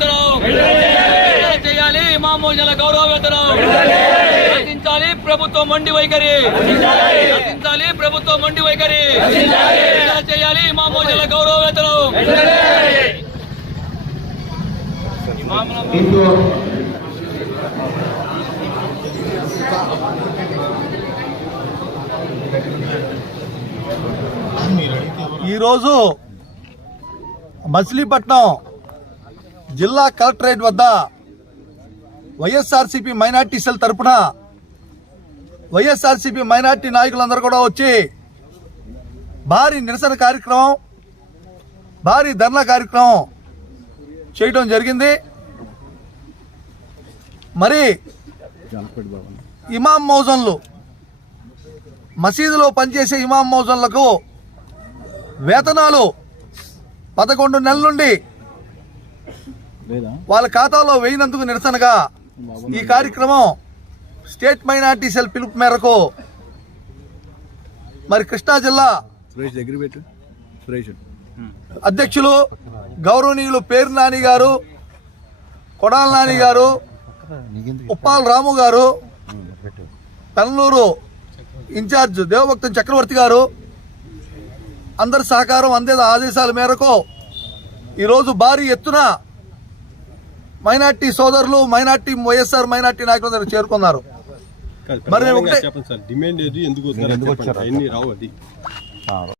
వేతనం చేయాలి. మామూలు గౌరవ వేతనం రచించాలి ప్రభుత్వం మొండి వైఖరి. రచించాలి ప్రభుత్వం మొండి వైఖరి. చేయాలి మామూలు గౌరవ వేతనం ఈరోజు మచిలీపట్నం జిల్లా కలెక్టరేట్ వద్ద వైఎస్ఆర్సీపీ మైనార్టీ సెల్ తరపున వైఎస్ఆర్సీపీ మైనార్టీ నాయకులందరూ కూడా వచ్చి భారీ నిరసన కార్యక్రమం భారీ ధర్నా కార్యక్రమం చేయడం జరిగింది. మరి ఇమాం మౌజన్లు మసీదులో పనిచేసే ఇమాం మౌజన్లకు వేతనాలు పదకొండు నెలల నుండి వాళ్ళ ఖాతాలో వేయినందుకు నిరసనగా ఈ కార్యక్రమం స్టేట్ మైనార్టీ సెల్ పిలుపు మేరకు మరి కృష్ణా జిల్లా అధ్యక్షులు గౌరవనీయులు పేరు నాని గారు కొడాల నాని గారు ఉప్పాల రాము గారు పెనలూరు ఇన్ఛార్జ్ దేవభక్తం చక్రవర్తి గారు అందరి సహకారం అందే ఆదేశాల మేరకు ఈరోజు భారీ ఎత్తున మైనార్టీ సోదరులు మైనార్టీ వైఎస్ఆర్ మైనార్టీ నాయకుల దగ్గర చేరుకున్నారు. మరి ఒకటే డిమాండ్ ఎందుకు